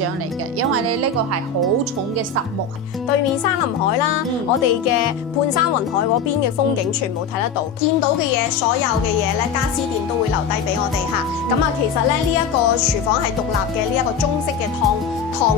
上嚟嘅，因為你呢個係好重嘅實木。對面山林海啦，我哋嘅半山雲海嗰邊嘅風景全部睇得到，見到嘅嘢，所有嘅嘢咧，家私店都會留低俾我哋嚇。咁啊，其實咧呢一個廚房係獨立嘅，呢一個中式嘅燙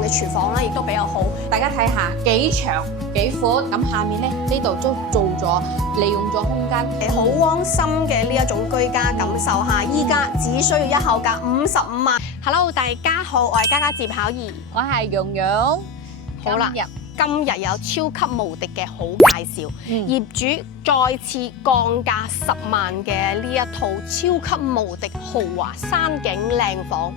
嘅廚房啦，亦都比較好。大家睇下幾長幾闊，咁下面咧呢度都做咗利用咗空間，好窩心嘅呢一種居家感受嚇。依家只需要一口價55萬。Hello， 大家好，我係家家接巧兒，我係蓉蓉。好啦，今日有超級無敵嘅好介紹，業主再次降價10萬嘅呢一套超級無敵豪華山景靚房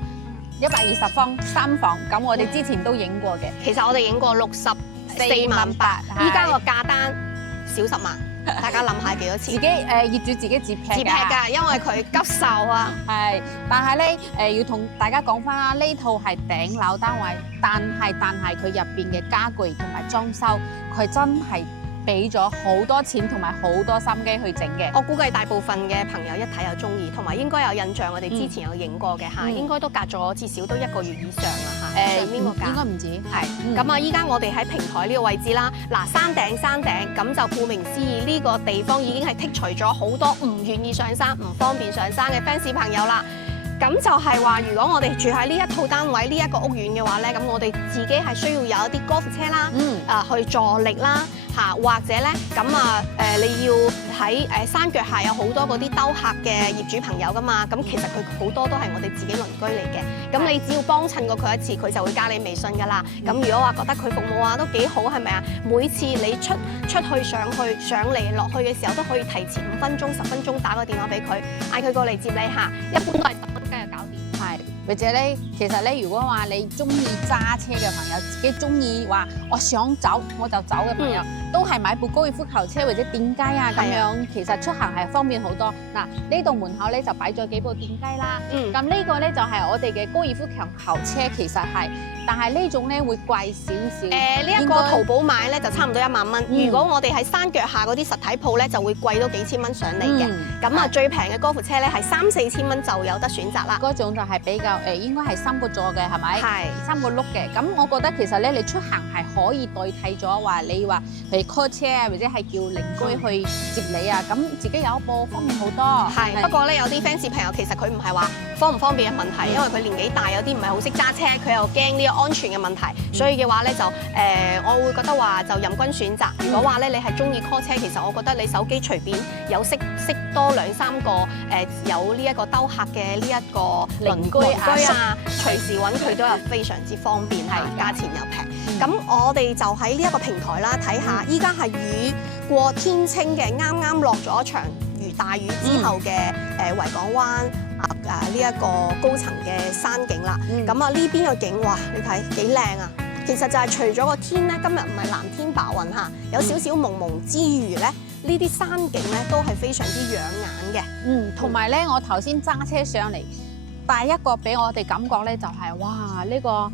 ，120方3房，咁我哋之前都影過嘅。其實我哋影過64萬8，依家個價單少10萬。大家諗下幾多錢？自己業主自己自劈㗎，因為佢急售啊。係，但係咧要同大家講翻啦，呢套係頂樓單位，但係佢入邊嘅家具同埋裝修，佢真係俾咗好多錢同埋好多心機去整嘅。我估計大部分嘅朋友一睇就中意，同埋應該有印象，我哋之前有影過嘅嚇，應該都隔咗至少都1個月以上啦嚇。上邊個價應該唔止。係。咁啊，依家我哋喺平台呢個位置啦，嗱山頂，咁就顧名思義，呢個地方已經係剔除咗好多唔願意上山、唔方便上山嘅 fans 朋友啦。咁就係話，如果我哋住喺呢一套單位、呢一個屋苑嘅話咧，咁我哋自己係需要有一啲高爾夫車啦，去助力啦，嚇或者咧，咁你要喺山腳下有好多嗰啲兜客嘅業主朋友噶嘛，咁其實佢好多都係我哋自己鄰居嚟嘅，咁你只要幫襯過佢一次，佢就會加你微信噶啦。咁如果話覺得佢服務啊都幾好，係咪啊？每次你出去上嚟落去嘅時候，都可以提前5分鐘、10分鐘打個電話俾佢，嗌佢過嚟接你嚇，一般都係10蚊雞就搞掂。係，或者咧，其實咧，如果話你中意揸車嘅朋友，自己中意話我想走我就走嘅朋友，都係買部高爾夫球車或者電雞啊咁樣，其實出行係方便好多。嗱，呢度門口咧就擺咗幾部電雞啦。咁呢個咧就係我哋嘅高爾夫球車，其實係，但係呢種咧會貴少少。呢一個淘寶買咧就差唔多1萬蚊。如果我哋喺山腳下嗰啲實體鋪咧，就會貴多幾千蚊上嚟嘅。咁啊，最平嘅高爾夫車咧係3、4千蚊就有得選擇啦。嗰種就係比較應該係3個座嘅，係咪？係3個轆嘅。咁我覺得其實咧，你出行係可以代替咗話你話係 call 車啊，或者係叫鄰居去接你啊，咁自己有一部方便好多。係，不過咧有啲 fans 朋友其實佢唔係話方唔方便嘅問題，因為佢年紀大，有啲唔係好識揸車，佢又驚呢個安全嘅問題，所以嘅話咧就我會覺得話就任君選擇。如果話咧你係中意 call 車，其實我覺得你手機隨便有識多2、3個有呢一個兜客嘅呢一個鄰居啊，隨時揾佢都有非常之方便，係價錢又平。咁我哋就喺呢一個平台啦，睇下依家係雨過天青嘅，啱啱落咗一場大雨之後嘅維港灣呢一個高層嘅山景啦。咁啊呢邊嘅景哇，你睇幾靚啊！其實就係除咗個天咧，今日唔係藍天白雲嚇，有少少蒙蒙之餘咧，呢啲山景咧都係非常之養眼嘅。同埋咧，我頭先揸車上嚟，第一個俾我哋感覺咧就係哇呢個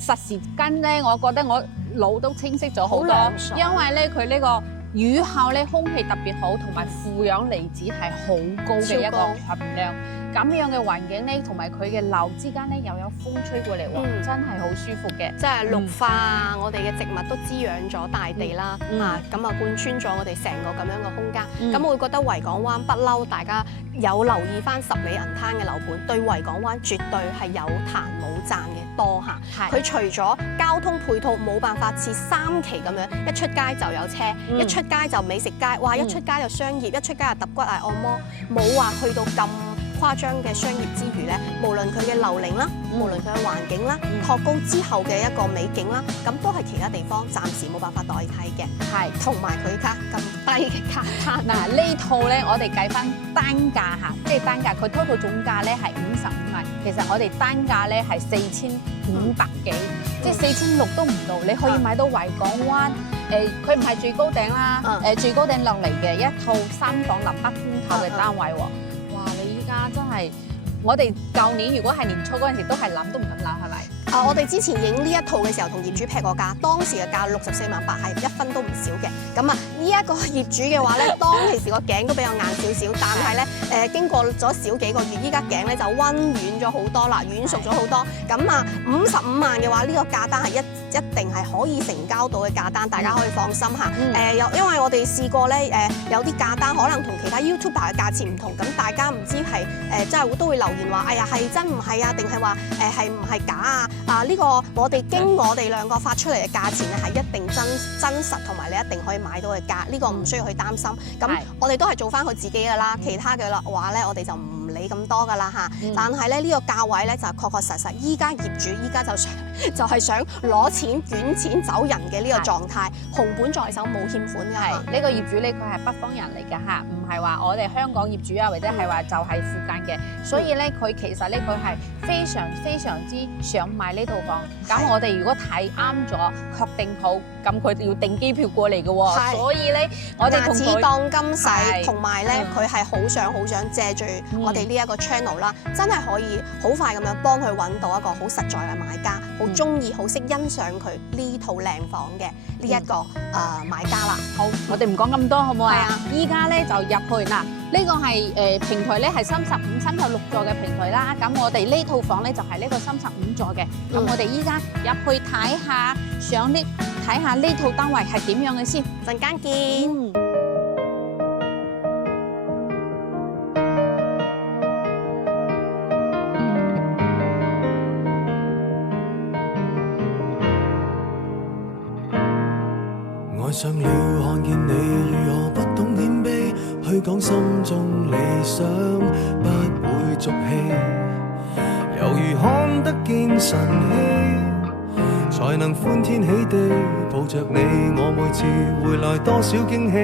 實時間咧，我覺得我腦都清晰咗好多，因為咧佢呢個雨後咧空氣特別好，同埋負氧離子係好高嘅一個含量。咁樣嘅環境咧，同埋佢嘅樓之間咧又有風吹過嚟喎，真係好舒服嘅。即係綠化啊，我哋嘅植物都滋養咗大地啦，咁啊貫穿咗我哋成個咁樣嘅空間。咁我會覺得維港灣不嬲，大家有留意翻十里銀灘嘅樓盤，對維港灣絕對係有彈冇讚嘅多嚇。佢除咗交通配套冇辦法似3期咁樣，一出街就有車，一出街就美食街，哇！一出街就商業，一出街就揼骨藝按摩，冇話去到咁誇張嘅商業之餘咧，無論佢嘅樓齡啦，無論佢嘅環境啦，托高之後嘅一個美景啦，咁都係其他地方暫時冇辦法代替嘅。係，同埋佢卡咁低嘅卡餐。嗱呢套咧，我哋計翻單價嚇，即係單價，佢 total 總價咧係55萬，其實我哋單價咧係4500幾，即係4600都唔到，你可以買到維港灣。佢唔係最高頂啦，最高頂落嚟嘅一套3房林北通透嘅單位喎。哇！你依家真係，我哋舊年如果係年初嗰陣時都係諗都唔敢諗，係咪？我哋之前影呢一套嘅時候，同業主劈過價，當時嘅價64萬8係1分都唔少嘅。咁啊，呢一個業主嘅話咧，當其時個頸都比較硬少少，但係咧經過咗少幾個月，依家頸咧就溫軟咗好多啦，軟熟咗好多。咁啊55萬嘅話，呢個價單係一定係可以成交到嘅價單，大家可以放心嚇。因為我哋試過咧有啲價單可能同其他 YouTuber 嘅價錢唔同，咁大家唔知係即係都會留言話，哎呀係真唔係啊，定係話係唔係假啊？呢個我哋經我哋兩個發出嚟嘅價錢咧係一定真實，同埋你一定可以買到嘅價，呢個唔需要去擔心。咁我哋都係做翻佢自己㗎啦，其他嘅話咧我哋就唔理咁多㗎啦嚇。但係咧呢個價位咧就確確實實，依家業主依家就係想攞錢捲錢走人嘅呢個狀態，紅本在手冇欠款㗎。係呢個業主咧，佢係北方人嚟㗎嚇，唔係話我哋香港業主啊，或者係話就係附近嘅，所以咧佢其實咧佢係非常之想買呢套房。咁我哋如果睇啱咗，確定好，咁佢要訂機票過嚟嘅喎。所以咧，我哋牙齒當金使，同埋咧佢係好想借住我哋呢一個 channel 啦，真係可以好快咁樣幫佢揾到一個好實在嘅買家，好中意、好識欣賞佢呢套靚房嘅呢一個買家啦。好，我哋唔講咁多，好唔好啊？依家咧就入去嗱，呢個係平台咧係35、36座嘅平台啦。咁我哋呢套房咧就係呢個35座嘅。咁我哋依家入去睇下，上 lift 睇下呢套單位係點樣嘅先。陣間見。愛上了看見你如何不懂謙卑，去講心中理想不會俗氣，猶如看得見晨曦，才能歡天喜地抱着你。我每次回來多少驚喜，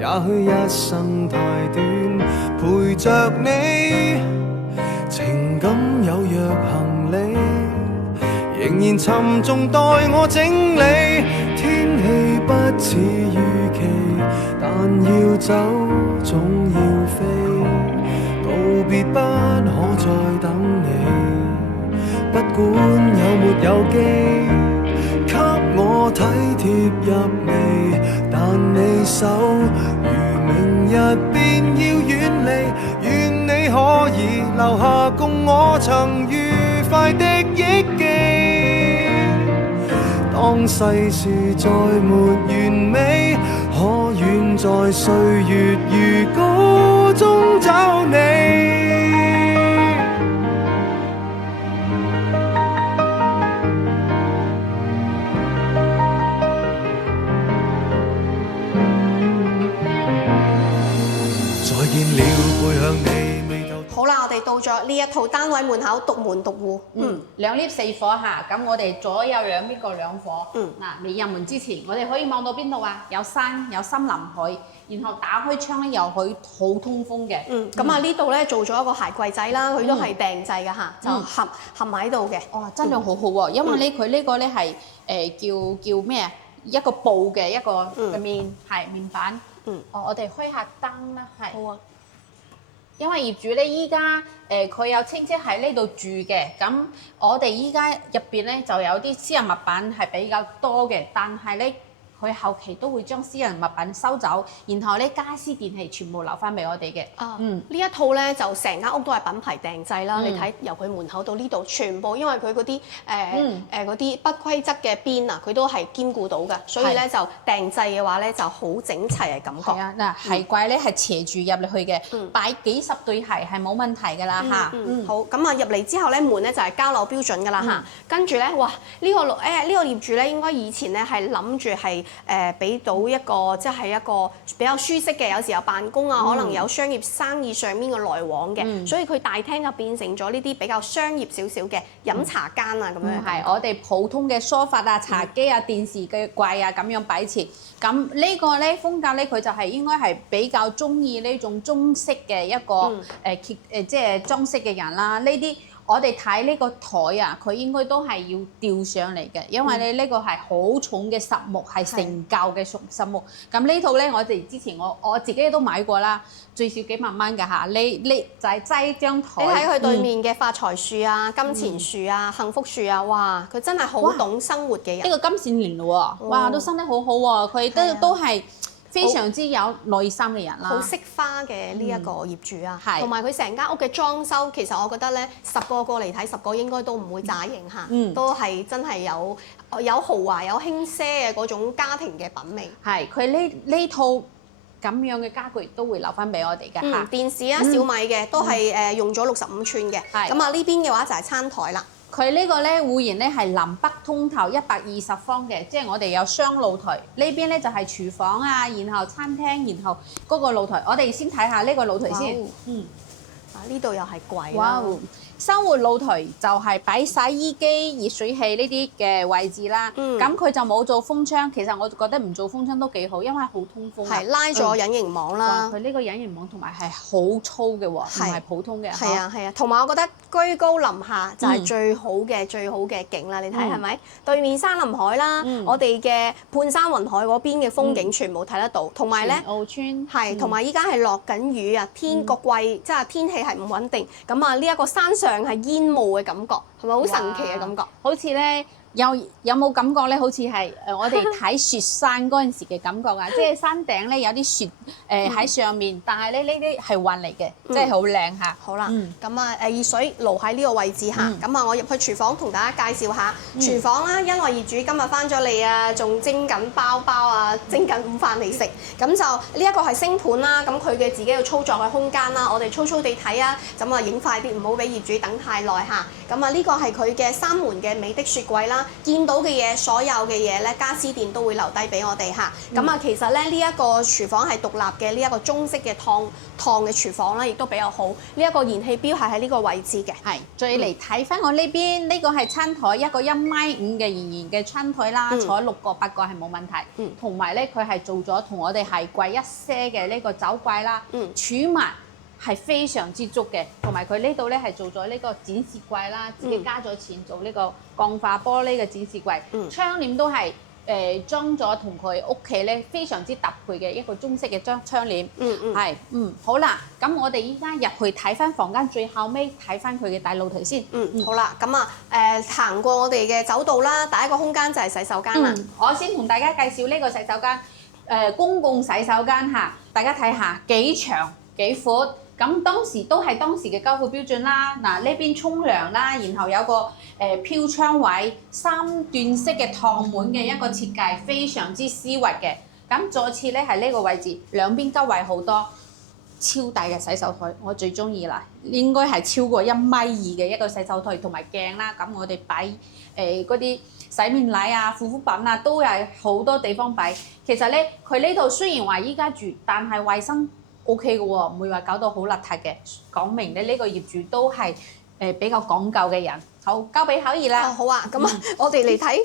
也許一生太短，陪着你，情感有若行李，仍然沉重待我整理。天氣不似預期，但要走總要飛，道別不可再等你，不管有沒有機，給我體貼入微，但你手如明日便要遠離，願你可以留下共我曾愉快的憶記。當世事再沒完美，可願在歲月如歌中找你。再見了，背向你。好啦，我哋到咗呢一套單位門口，獨門獨戶。2 lift 4伙嚇，咁我哋左右兩邊各2伙。嗱，未入門之前，我哋可以望到邊度啊？有山，有森林海，然後打開窗咧又可以好通風嘅。咁啊呢度咧做咗一個鞋櫃仔啦，佢都係訂製嘅嚇，就合喺度嘅。哇，質量好好喎，因為咧佢呢個咧係叫咩啊？一個布嘅一個面板。我哋開下燈啦，係。好啊。因為業主咧依家佢有親戚喺呢度住嘅，咁我哋依家入邊咧就有啲私人物品係比較多嘅，但係咧佢後期都會將私人物品收走，然後咧家私電器全部留翻俾我哋嘅。呢一套咧就成間屋都係品牌訂製啦，你睇由佢門口到呢度，全部因為佢嗰啲嗰啲不規則嘅邊啊，佢都係兼顧到嘅，所以咧就訂製嘅話咧就好整齊嘅感覺。係啊，嗱鞋櫃咧係斜住入嚟去嘅，擺幾十對鞋係冇問題㗎啦嚇。好，咁啊入嚟之後咧門咧就係交樓標準㗎啦嚇，跟住咧哇呢個業主咧應該以前咧係諗住係俾到一個即係一個比較舒適嘅，有時有辦公啊，可能有商業生意上面嘅來往嘅，所以佢大廳就變成咗呢啲比較商業少少嘅飲茶間啊咁樣。係我哋普通嘅梳化啊、茶幾啊、電視嘅櫃啊咁樣擺設。咁呢個咧風格咧，佢就係應該係比較中意呢種中式嘅一個即係裝飾嘅人啦。呢啲我哋睇呢個台啊，佢應該都係要吊上嚟嘅，因為咧呢個係好重嘅實木，係成嚿嘅實木。咁呢套咧，我哋之前我自己都買過啦，最少幾萬蚊㗎嚇。呢就係擠張台。你睇佢對面嘅發財樹啊、金錢樹啊、幸福樹啊，哇！佢真係好懂生活嘅人。呢個金線蓮喎，哇都生得好好喎，佢都係非常之有耐心嘅人啦。好識花嘅呢一個業主啊，係同埋佢成間屋嘅裝修，其實我覺得咧，10個過嚟睇，10個應該都唔會詐型嚇，都係真係有豪華、有輕奢嘅嗰種家庭嘅品味。係佢呢套咁樣嘅家具都會留翻俾我哋㗎嚇。電視啊，小米嘅都係用咗65寸嘅，係咁啊呢邊嘅話就係餐台啦。佢呢個咧會員咧係南北通透120方嘅，即係我哋有雙露台。呢邊咧就係廚房啊，然後餐廳，然後嗰個露台。我哋先睇下呢個露台先。呢度又係貴哇啦。生活露台就係擺洗衣機、熱水器呢啲嘅位置啦。咁佢就冇做風窗，其實我覺得唔做風窗都幾好，因為好通風。係拉咗隱形網啦。佢呢個隱形網同埋係好粗嘅喎，唔係普通嘅。係啊係啊，同埋我覺得居高臨下就係最好嘅景啦！你睇係咪？對面山林海啦，我哋嘅半山雲海嗰邊嘅風景全部睇得到，同埋咧澳村係同埋依家係落緊雨啊，天個季即係天氣係唔穩定，咁啊呢一個山上係煙霧嘅感覺，係咪好神奇嘅感覺？好似咧有冇感覺咧？好似係我哋睇雪山嗰陣時嘅感覺啊！即係山頂咧有啲雪喺上面，但係咧呢啲係雲嚟嘅，即係好靚嚇。好啦，咁啊熱水爐喺呢個位置嚇，咁啊我入去廚房同大家介紹下廚房啦。因為業主今日翻咗嚟啊，仲蒸緊包啊，蒸緊午飯嚟食。咁就呢一個係星盤啦，咁佢嘅自己嘅操作嘅空間啦，我哋粗粗地睇啊，咁啊影快啲，唔好俾業主等太耐嚇。咁啊呢個係佢嘅3門嘅美的雪櫃啦。見到嘅嘢，所有嘅嘢咧，家私店都會留低俾我哋嚇。咁啊，其實咧呢一個廚房係獨立嘅，呢一個中式嘅燙嘅廚房咧，亦都比較好。呢一個燃氣錶係喺呢個位置嘅。係，再嚟睇翻我呢邊，呢個係餐台，一個1.5米嘅圓形嘅餐台啦，坐6個8個係冇問題。同埋咧，佢係做咗同我哋係貴一些嘅呢個酒櫃啦，儲物係非常之足嘅，同埋佢呢度咧係做咗呢個展示櫃啦，自己加咗錢做呢個鋼化玻璃嘅展示櫃，窗簾都係裝咗同佢屋企咧非常之搭配嘅一個中式嘅窗簾，係好啦，咁我哋依家入去睇翻房間，最後尾睇翻佢嘅大露台先。好啦，咁啊行過我哋嘅走道啦，第一個空間就係洗手間啦。我先同大家介紹呢個洗手間，公共洗手間嚇，大家睇下幾長幾闊。咁當時都係當時嘅交付標準啦。嗱呢邊沖涼啦，然後有個飄窗位，3段式嘅趟門嘅一個設計，非常之絲滑嘅。咁再次咧係呢個位置，兩邊交位好多，超大嘅洗手台，我最中意啦。應該係超過1.2米嘅一個洗手台同埋鏡啦。咁我哋擺嗰啲洗面奶啊、護膚品啊，都有好多地方擺。其實咧，佢呢度雖然話依家住，但係衞生OK 嘅喎，唔會話搞到好邋遢嘅，講明咧呢個業主都係比較講究嘅人。好，交俾巧兒啦。好啊，咁啊，我哋嚟睇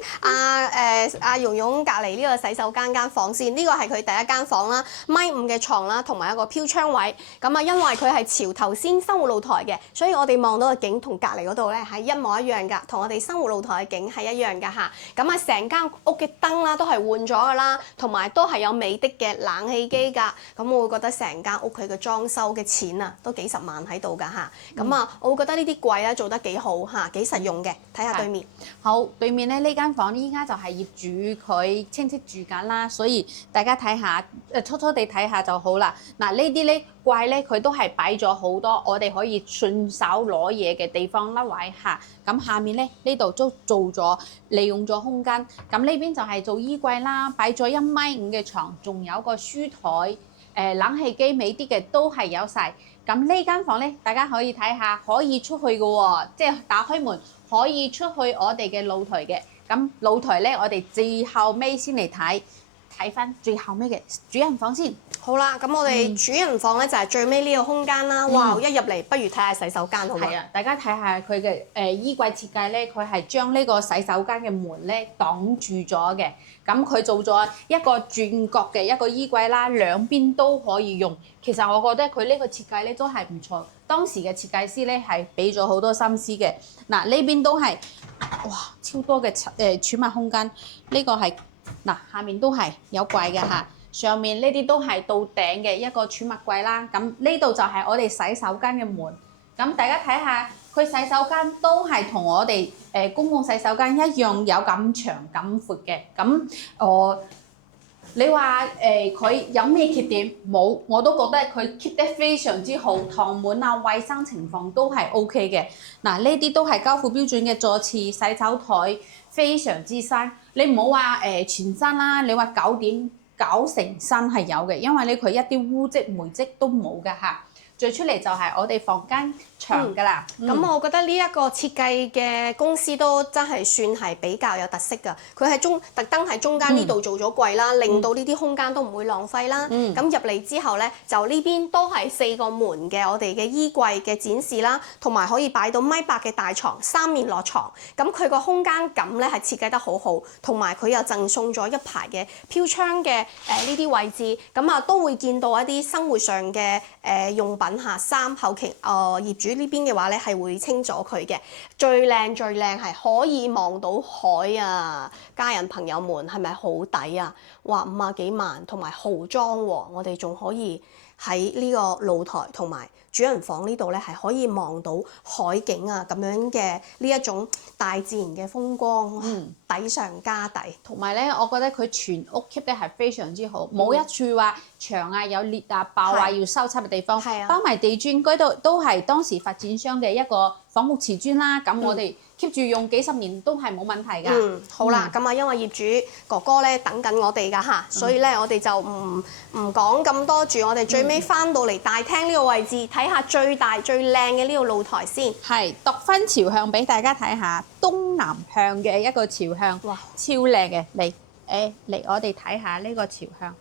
阿蓉蓉隔離呢個洗手間房先。呢個係佢第一間房啦，1.5米嘅床啦，同埋一個飄窗位。咁啊，因為佢係朝頭先生活露台嘅，所以我哋望到嘅景同隔離嗰度咧係一模一樣㗎，同我哋生活露台嘅景係一樣㗎嚇。咁啊，成間屋嘅燈啦都係換咗㗎啦，同埋都係有美的嘅冷氣機㗎。咁我會覺得成間屋佢嘅裝修嘅錢啊都幾十萬喺度㗎嚇。咁啊，我會覺得呢啲櫃咧做得幾好嚇，幾實用嘅。睇下對面。好，對面咧呢間房依家就係業主佢親戚住緊啦，所以大家睇下初初地睇下就好啦。嗱呢啲咧櫃咧佢都係擺咗好多我哋可以順手攞嘢嘅地方啦位下。咁下面咧呢度都做咗利用咗空間。咁呢邊就係做衣櫃啦，擺咗1.5米嘅床，仲有個書台，冷氣機美啲嘅都係有晒。咁呢間房咧，大家可以睇下，可以出去嘅喎，即係打開門可以出去我哋嘅露台嘅。咁露台咧，我哋最後尾先嚟睇翻最後尾嘅主人房先。好啦，咁我哋主人房咧就係最尾呢個空間啦。哇！一入嚟不如睇下洗手間好嘛？係啊，大家睇下佢嘅衣櫃設計咧，佢係將呢個洗手間嘅門咧擋住咗嘅。咁佢做咗一個轉角嘅一個衣櫃啦，兩邊都可以用。其實我覺得佢呢個設計咧都係唔錯。當時嘅設計師咧係俾咗好多心思嘅。嗱，呢邊都係哇超多嘅儲物空間。呢個係嗱下面都係有櫃嘅嚇。上面呢啲都係到頂嘅一個儲物櫃啦，咁呢度就係我哋洗手間嘅門。咁大家睇下，佢洗手間都係同我哋公共洗手間一樣有咁長咁闊嘅。咁你話佢有咩缺點？冇，我都覺得佢 keep 得非常之好，堂門啊、衞生情況都係 OK 嘅。嗱，呢啲都係交付標準嘅座廁、洗手台，非常之新。你唔好話全新啦，你話9成新係有嘅，因為咧佢一啲污跡霉跡都冇㗎嚇。最出嚟就係我哋房間牆㗎啦。咁我覺得呢一個設計嘅公司都真係算係比較有特色㗎。佢係特登喺中間呢度做咗櫃啦，令到呢啲空間都唔會浪費啦。咁入嚟之後咧，就呢邊都係4個門嘅我哋嘅衣櫃嘅展示啦，同埋可以擺到1.8米嘅大床，3面落床。咁佢個空間感咧係設計得好好，同埋佢又贈送咗一排嘅飄窗嘅呢啲位置，咁啊都會見到一啲生活上嘅用品。衫後期業主呢邊嘅話咧係會清咗佢嘅，最靚係可以望到海啊！家人朋友們係咪好抵啊？哇，50幾萬同埋豪裝喎，我哋仲可以喺呢個露台同埋主人房呢度咧係可以望到海景啊，咁樣嘅呢一種大自然嘅風光，抵上加抵。同埋咧，我覺得佢全屋 keep 得係非常之好，冇一處話牆啊有裂啊爆啊要修葺嘅地方，包埋地磚嗰度都係當時發展商嘅一個仿木瓷磚啦。咁我哋 keep 住用幾十年都係冇問題㗎。好啦，咁啊因為業主哥哥咧等緊我哋㗎嚇，所以咧我哋就唔講咁多住，我哋最尾翻到嚟大廳呢個位置，睇下最大最靚嘅呢個露台先。係獨分朝向俾大家睇下，東南向嘅一個朝向，哇，超靚嘅。嚟我哋睇下呢個朝向，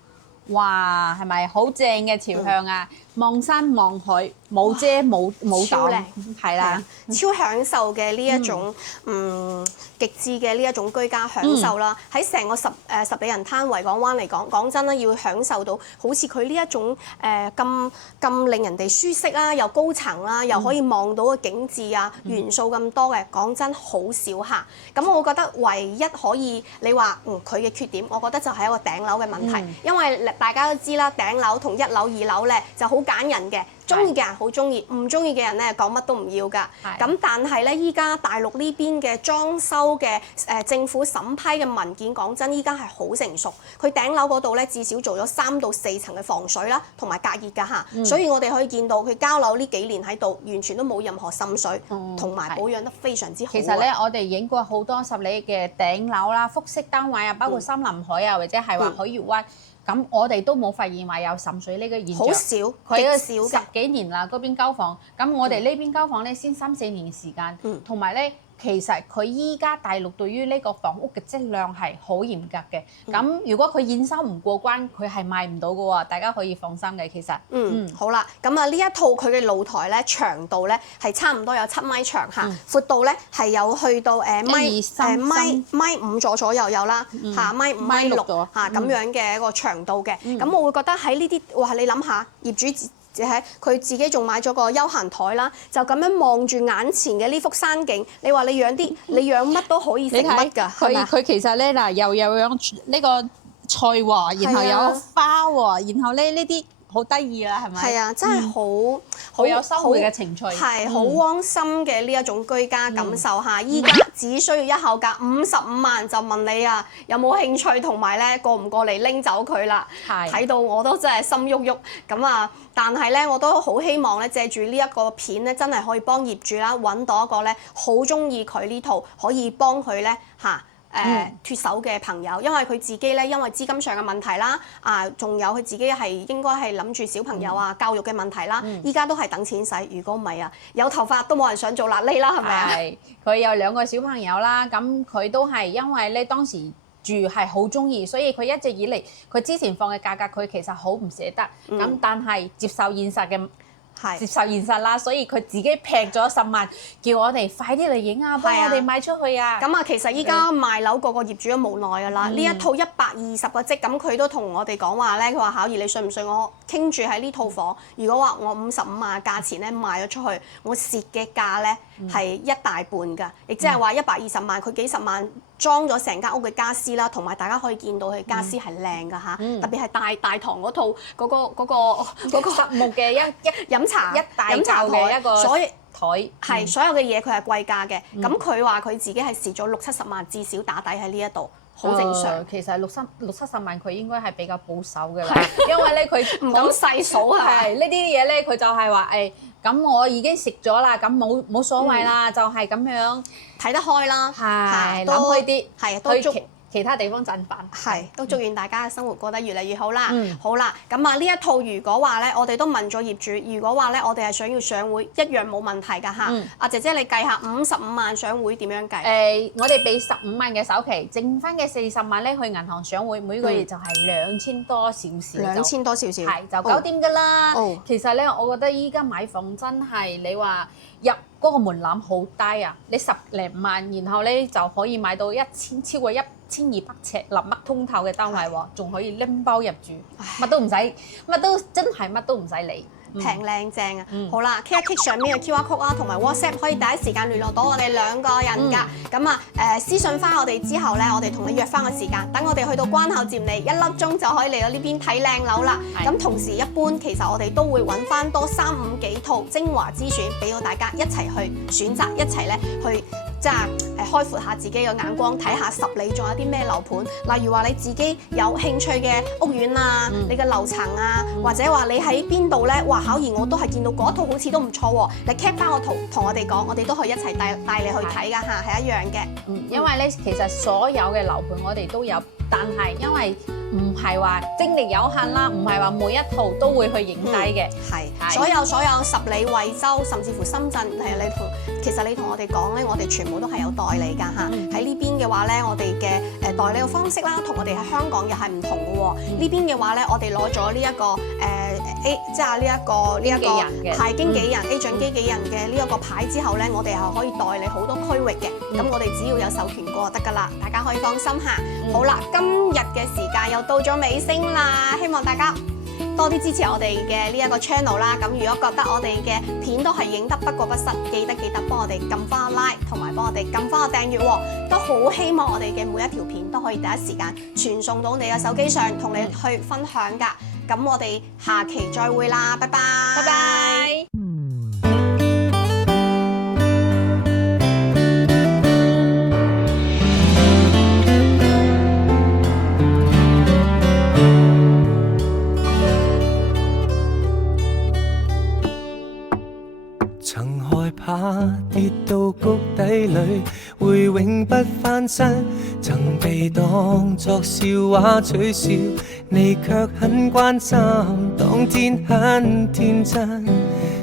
哇，係咪好正嘅朝向啊？望山望海，冇遮冇擋，係啦，超享受嘅呢一種極致嘅呢一種居家享受啦。喺成個十里人灘維港灣嚟講真啦，要享受到好似佢呢一種咁令人哋舒適啦，又高層啦，又可以望到個景緻啊，元素咁多嘅，講真好少客。咁我覺得唯一可以你話佢嘅缺點，我覺得就係一個頂樓嘅問題，因為大家都知啦，頂樓同1樓、2樓咧就好揀人嘅。中意嘅人好中意，唔中意嘅人咧講乜都唔要㗎。咁但係咧，依家大陸呢邊嘅裝修嘅政府審批嘅文件，講真，依家係好成熟。佢頂樓嗰度咧，至少做咗3到4層嘅防水啦，同埋隔熱㗎嚇。所以我哋可以見到佢交樓呢幾年喺度，完全都冇任何滲水，同埋保養得非常之好。其實咧，我哋影過好多10里嘅頂樓啦、複式單位啊，包括森林海啊，或者係話海悅灣。咁我哋都冇發現話有滲水呢個現象，好少，佢極少10幾年啦，嗰邊交房，咁我哋呢邊交房咧先3、4年時間，同埋咧其實佢依家大陸對於呢個房屋嘅質量係好嚴格嘅，咁如果佢驗收唔過關，佢係賣唔到嘅喎，大家可以放心嘅其實。好啦，咁啊呢一套佢嘅露台咧長度咧係差唔多有7米長嚇，闊度咧係有去到米5左右有啦嚇，米5、米6嚇咁樣嘅一個長度嘅，咁我會覺得喺呢啲哇你諗下業主。佢自己仲買咗個休閒台啦，就咁樣望住眼前嘅呢幅山景，你話你養乜都可以食乜㗎，係嘛？佢其實咧嗱，又養呢個菜喎，然後有花喎，然後咧呢啲好得意啦，係咪？係啊，真係好有生活嘅情趣，係好窩心嘅呢一種居家感受嚇。依家只需要一口價55萬就問你啊，有冇興趣同埋咧過唔過嚟拎走佢啦？睇到我都真係心喐喐咁啊！但係咧，我都好希望咧，借住呢一個片咧，真係可以幫業主啦揾到一個咧好中意佢呢套，可以幫佢咧脫手嘅朋友，因為佢自己咧，因為資金上嘅問題啦，仲有佢自己係應該係諗住小朋友教育嘅問題啦，依家都係等錢使。如果唔係啊，有頭髮都冇人想做癩痢啦，係咪啊？係，佢有2個小朋友啦，咁佢都係因為咧當時住係好中意，所以佢一直以嚟佢之前放嘅價格，佢其實好唔捨得。咁但係接受現實嘅。接受現實啦，所以佢自己劈咗10萬，叫我哋快啲嚟影啊，幫我哋賣出去啊！咁啊，其實依家賣樓個業主都無奈㗎啦。呢一套120個積，咁佢都同我哋講話咧，佢話巧兒你信唔信我傾住喺呢套房？如果話我55萬價錢咧賣咗出去，我蝕嘅價咧係一大半㗎，亦即係話120萬，佢幾十萬裝咗成間屋嘅家私啦，同埋大家可以見到佢家私係靚㗎嚇，特別係大堂嗰套嗰個實木嘅一飲茶大嚿嘅一個所以台係所有嘅嘢佢係貴價嘅，咁佢話佢自己係蝕咗60-70萬，至少打底喺呢一度，好正常。其實60-70萬佢應該係比較保守嘅啦，因為咧佢唔敢細數係呢啲嘢咧，佢就係話誒，咁我已經蝕咗啦，咁冇所謂啦，就係咁樣睇得開啦，係諗開啲，係都去其他地方賺飯，係都祝願大家嘅生活過得越嚟越好啦。好啦，咁啊呢一套如果話咧，我哋都問咗業主，如果話咧我哋係想要上會，一樣冇問題㗎嚇。阿姐姐你計下55萬上會點樣計？我哋俾15萬嘅首期，剩翻嘅40萬咧去銀行上會，每個月就係2000多少少，2000多少少，係就搞掂㗎啦。其實咧，我覺得依家買房真係你話入嗰個門檻好低啊！你10零萬，然後咧就可以買到超過1200尺立乜通透嘅單位喎，仲可以拎包入住，乜都唔使，乜都真係乜都唔使理。平靚正啊！好啦，click 一 click 上面嘅 QR code 啊，同埋 WhatsApp 可以第一時間聯絡到我哋兩個人㗎。咁啊私信翻我哋之後咧，我哋同你約翻個時間，等我哋去到關口接你，1粒鐘就可以嚟到呢邊睇靚樓啦。咁同時一般其實我哋都會揾翻多3、5幾套精華之選，俾到大家一齊去選擇，一齊咧去即係開闊下自己嘅眼光，睇下10里仲有啲咩樓盤。例如話你自己有興趣嘅屋苑啊，你嘅樓層啊，或者話你喺邊度咧，哇！巧兒我都係見到嗰套好似都唔錯喎，你 cap 翻個圖同我哋講，我哋都可以一齊帶你去睇㗎嚇，係一樣嘅。因為咧其實所有嘅樓盤我哋都有，但係因為唔係話精力有限啦，唔係話每一套都會去影低嘅。係所有10里惠州，甚至乎深圳其實你同我哋講咧，我哋全部都係有代理㗎嚇。喺呢邊嘅話咧，我哋嘅代理嘅方式啦，同我哋喺香港又係唔同嘅喎。呢邊嘅話咧，我哋攞咗呢一個即係呢一個係經紀人 agent 經紀人嘅呢一個牌之後咧，我哋係可以代理好多區域嘅。咁我哋只要有授權過就得㗎啦，大家可以放心嚇。好啦，今日嘅時間又到咗尾聲啦，希望大家多啲支持我哋嘅呢一個 channel 啦。咁如果覺得我哋嘅片都係影得不過不失，記得幫我哋撳翻個 like， 同埋幫我哋撳翻個訂閱喎。都好希望我哋嘅每一條片都可以第一時間傳送到你嘅手機上，同你去分享㗎。咁我哋下期再會啦，拜拜，拜拜。曾害怕跌到谷底裏會永不翻身，曾被當作笑話取笑，你卻很關心。當天很天真，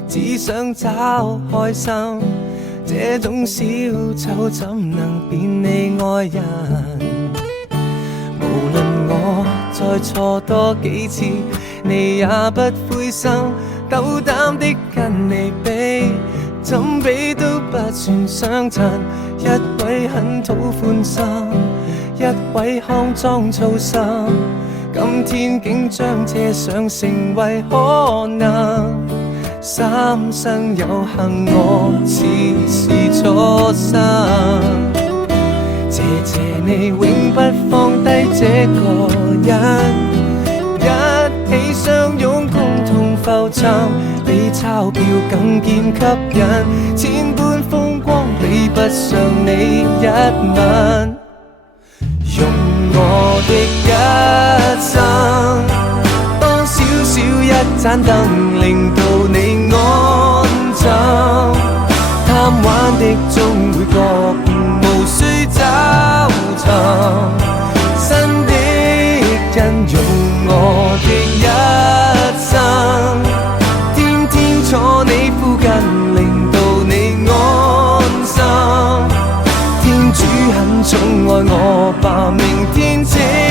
只想找開心，這種小丑怎能變你愛人？無論我再錯多幾次，你也不灰心，斗膽的跟你比，怎比都不算相襯。一位很討歡心，一位康莊粗心，今天竟將這想成為可能。三生有幸我似是初生，謝謝你永不放低這個人，一起相擁共同浮沉，比鈔票更見吸引，千般風光比不上你一吻。用我的一生當小小一盞燈，令到你安枕，貪玩的終會覺悟，無需找尋新的人。用我的一生天天坐你附近，令到你安心，天主很寵愛我吧，明天這